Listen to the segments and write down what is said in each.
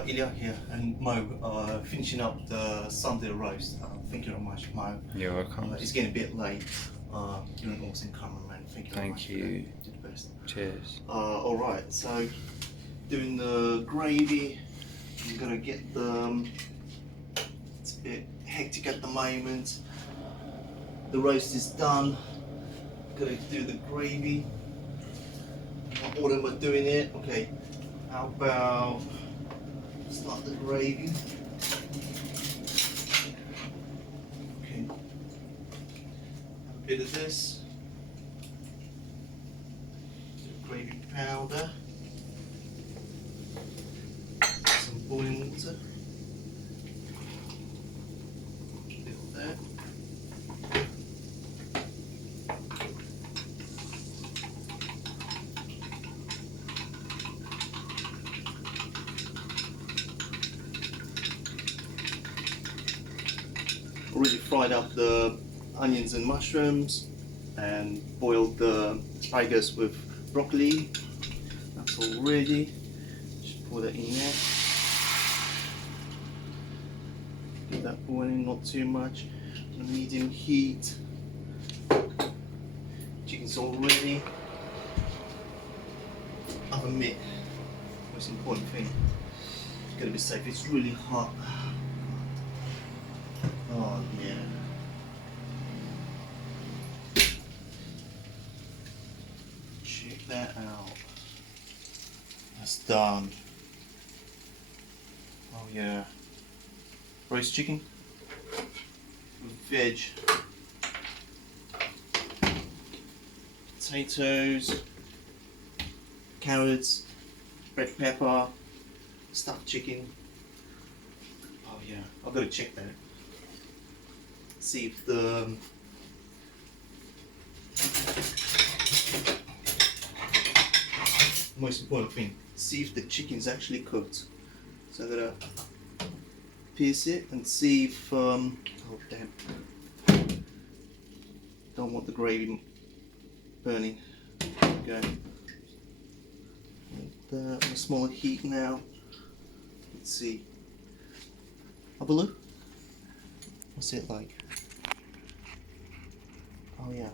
Ilia here, and Mo, finishing up the Sunday roast. Thank you very much, Mo. You're welcome. It's getting a bit late. You're an awesome cameraman. Thank you very much. Thank you. Did the best. Cheers. Alright, so doing the gravy. I'm gonna get the. It's a bit hectic at the moment. The roast is done. Gonna do the gravy. What order am I doing it? Okay. How about start the gravy? Okay. Have a bit of this. Gravy powder. Some boiling water. A little there. Already fried up the onions and mushrooms and boiled the asparagus with broccoli. That's all ready. Just pour that in there. Get that boiling, not too much. On a medium heat. Chicken's all ready. Oven mitt. Most important thing. It's gotta be safe. It's really hot. Oh yeah. Check that out. That's done. Oh yeah. Roast chicken with veg. Potatoes, carrots, red pepper, stuffed chicken. Oh yeah, I've got to check that. See if the most important thing, see if the chicken's actually cooked. So I'm gonna pierce it and see if oh damn, don't want the gravy burning. There we go. And, on a smaller heat now. Let's see. Abalu? What's it like? Oh yeah.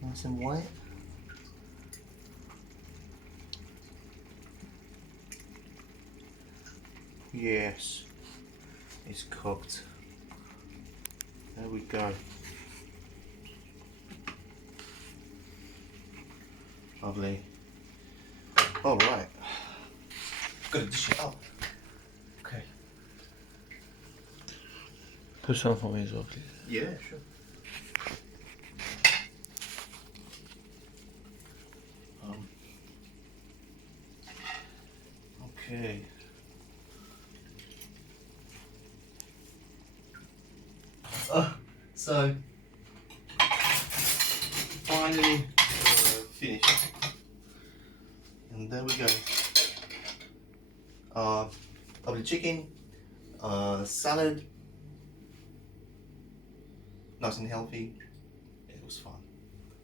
Nice and white. Yes. It's cooked. There we go. Lovely. Alright. Gotta dish it up. Okay. Put some for me as well, please. Yeah, sure. Okay. So finally finished, and there we go. Lovely chicken, salad, nice and healthy. It was fun.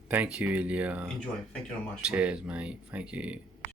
Thank you, Ilia. Enjoy. Thank you very much. Cheers, mate. Thank you.